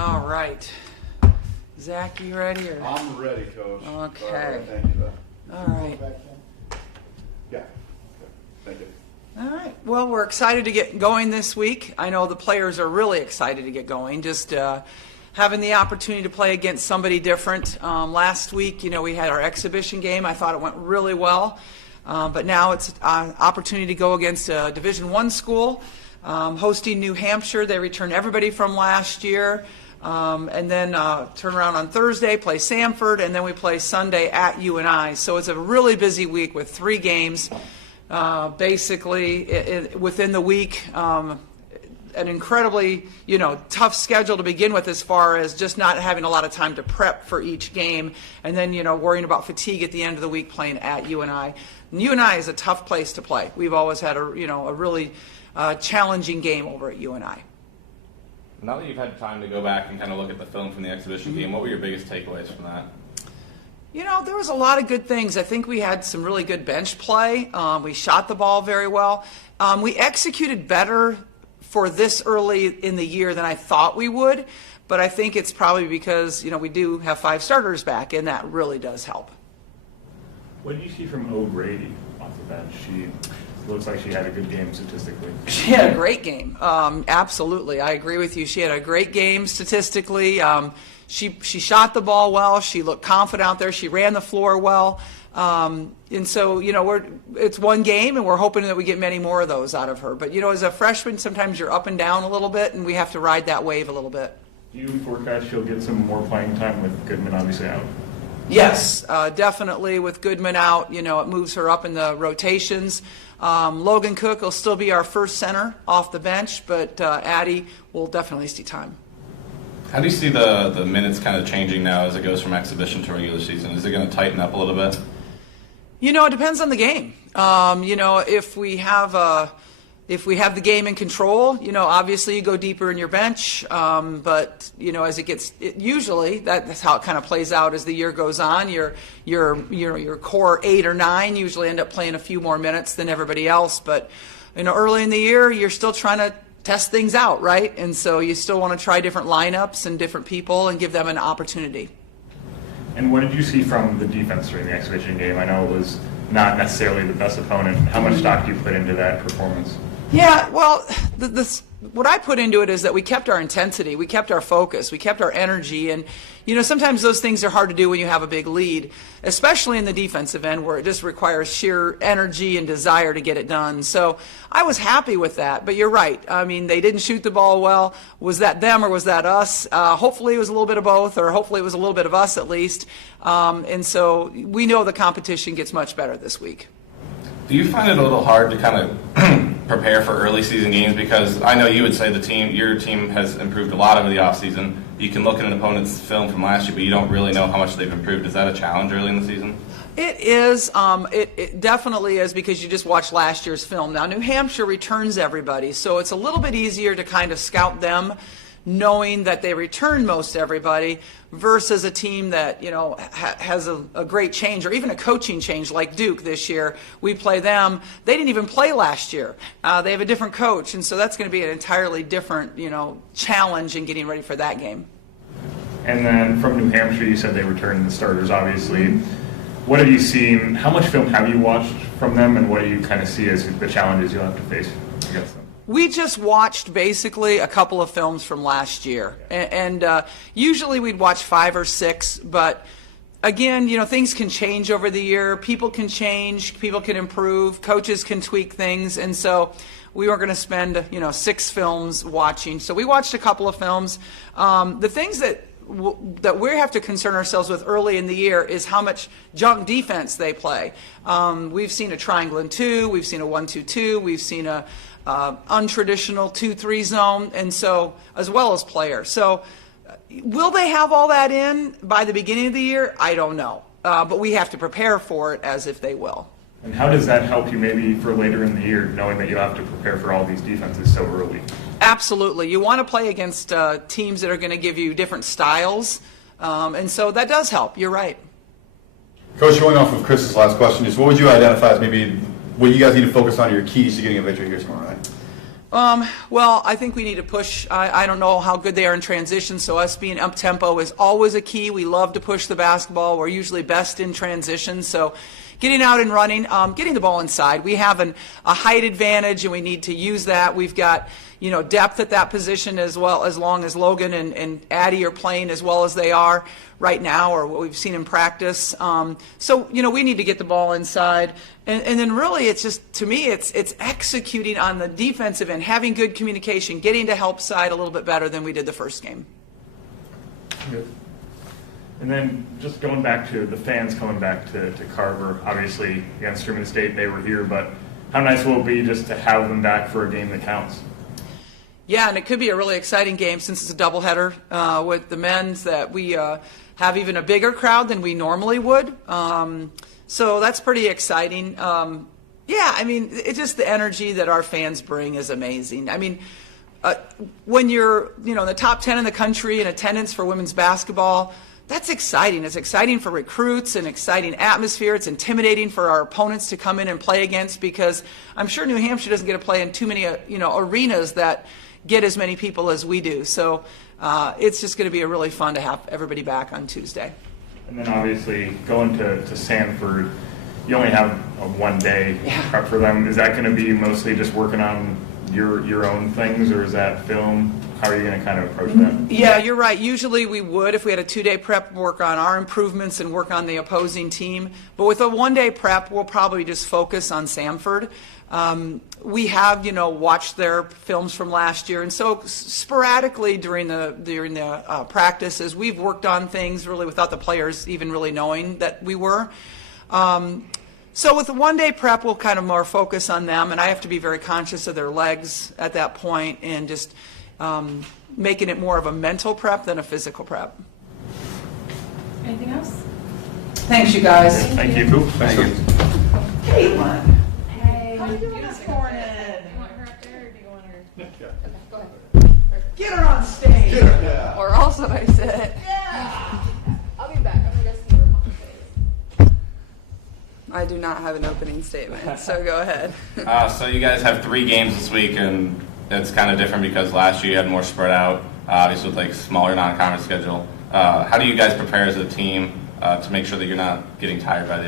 All right. Zach, you ready? Or? I'm ready, Coach. Okay. Thank you, Beth. All right. Yeah. Thank you. All right. Well, we're excited to get going this week. I know the players are really excited to get going. Just having the opportunity to play against somebody different. Last week, we had our exhibition game. I thought it went really well. But now it's an opportunity to go against a Division I school, hosting New Hampshire. They return everybody from last year. And then turn around on Thursday, play Samford, and then we play Sunday at UNI. So it's a really busy week with 3 games. Basically, within the week, an incredibly, tough schedule to begin with as far as just not having a lot of time to prep for each game, and then, worrying about fatigue at the end of the week playing at UNI. And UNI is a tough place to play. We've always had a really challenging game over at UNI. Now that you've had time to go back and kind of look at the film from the exhibition game, what were your biggest takeaways from that? There was a lot of good things. I think we had some really good bench play. We shot the ball very well. We executed better for this early in the year than I thought we would, but I think it's probably because, we do have 5 starters back, and that really does help. What did you see from O'Grady off the bench? She looks like she had a good game statistically. She had a great game. Absolutely. I agree with you. She had a great game statistically. She shot the ball well. She looked confident out there. She ran the floor well. And so, it's one game, and we're hoping that we get many more of those out of her. But, as a freshman, sometimes you're up and down a little bit, and we have to ride that wave a little bit. Do you forecast she'll get some more playing time with Goodman obviously out? Yes, definitely. With Goodman out, it moves her up in the rotations. Logan Cook will still be our first center off the bench, but Addie will definitely see time. How do you see the minutes kind of changing now as it goes from exhibition to regular season? Is it going to tighten up a little bit? It depends on the game. If we have the game in control, obviously you go deeper in your bench. But as it gets, usually that's how it kind of plays out as the year goes on. Your core 8 or 9 usually end up playing a few more minutes than everybody else. But early in the year, you're still trying to test things out, right? And so you still want to try different lineups and different people and give them an opportunity. And what did you see from the defense during the exhibition game? I know it was not necessarily the best opponent. How much stock do you put into that performance? Yeah, well, what I put into it is that we kept our intensity, we kept our focus, we kept our energy, and sometimes those things are hard to do when you have a big lead, especially in the defensive end where it just requires sheer energy and desire to get it done. So I was happy with that, but you're right. I mean, they didn't shoot the ball well. Was that them or was that us? Hopefully it was a little bit of both, or hopefully it was a little bit of us at least. And so we know the competition gets much better this week. Do you find it a little hard to kind of prepare for early season games? Because I know you would say your team has improved a lot over the offseason. You can look at an opponent's film from last year, but you don't really know how much they've improved. Is that a challenge early in the season? It is. It definitely is, because you just watched last year's film. Now, New Hampshire returns everybody, so it's a little bit easier to kind of scout them, knowing that they return most everybody, versus a team that has a great change, or even a coaching change like Duke this year. We play them. They didn't even play last year. They have a different coach, and so that's going to be an entirely different challenge in getting ready for that game. And then from New Hampshire, you said they returned the starters, obviously. What have you seen? How much film have you watched from them, and what do you kind of see as the challenges you'll have to face against them? We just watched basically a couple of films from last year, and usually we'd watch 5 or 6, but again, things can change over the year. People can change, people can improve, coaches can tweak things, and so we weren't going to spend 6 films watching. So we watched a couple of films. The things that we have to concern ourselves with early in the year is how much junk defense they play. We've seen a triangle and 2, we've seen a 1-2-2, we've seen a untraditional 2-3 zone, and so as well as player. So will they have all that in by the beginning of the year? I don't know, but we have to prepare for it as if they will. And how does that help you maybe for later in the year, knowing that you have to prepare for all these defenses so early? Absolutely. You want to play against teams that are going to give you different styles, and so that does help. You're right. Coach, going off of Chris's last question, just what would you identify as maybe what you guys need to focus on, your keys to getting a victory here tomorrow night? Well, I think we need to push. I don't know how good they are in transition, so us being up-tempo is always a key. We love to push the basketball. We're usually best in transition, so getting out and running, getting the ball inside. We have a height advantage, and we need to use that. We've got depth at that position as well, as long as Logan and Addie are playing as well as they are right now, or what we've seen in practice. So we need to get the ball inside, and then really it's just, to me, it's executing on the defensive end, having good communication, getting to help side a little bit better than we did the first game. Good. And then just going back to the fans coming back to Carver, obviously against Truman State they were here, but how nice will it be just to have them back for a game that counts? Yeah, and it could be a really exciting game since it's a doubleheader with the men's, that we have even a bigger crowd than we normally would. So that's pretty exciting. Yeah, I mean, it's just the energy that our fans bring is amazing. I mean, when you're in the top 10 in the country in attendance for women's basketball, that's exciting. It's exciting for recruits, an exciting atmosphere. It's intimidating for our opponents to come in and play against, because I'm sure New Hampshire doesn't get to play in too many arenas that get as many people as we do. So it's just going to be really fun to have everybody back on Tuesday. And then obviously going to Sanford, you only have a 1 day prep for them. Is that going to be mostly just working on your own things, or is that film? How are you going to kind of approach that? Yeah, you're right. Usually we would, if we had a 2-day prep, work on our improvements and work on the opposing team. But with a 1-day prep, we'll probably just focus on Samford. We have, watched their films from last year, and so sporadically during the practices, we've worked on things really without the players even really knowing that we were. So with the 1-day prep, we'll kind of more focus on them, and I have to be very conscious of their legs at that point, and just making it more of a mental prep than a physical prep. Anything else? Thanks, you guys. Thank you. Thank you. Caitlin. Hey. How you doing this morning? You want her up there, or do you want her? Yeah. Okay, go ahead. Get her on stage. Yeah. Or also I said. Yeah. I'll be back. I'm gonna go see your mom face. I do not have an opening statement, so go ahead. So you guys have 3 games this week, and it's kind of different because last year you had more spread out, obviously with like smaller non-conference schedule. How do you guys prepare as a team to make sure that you're not getting tired by the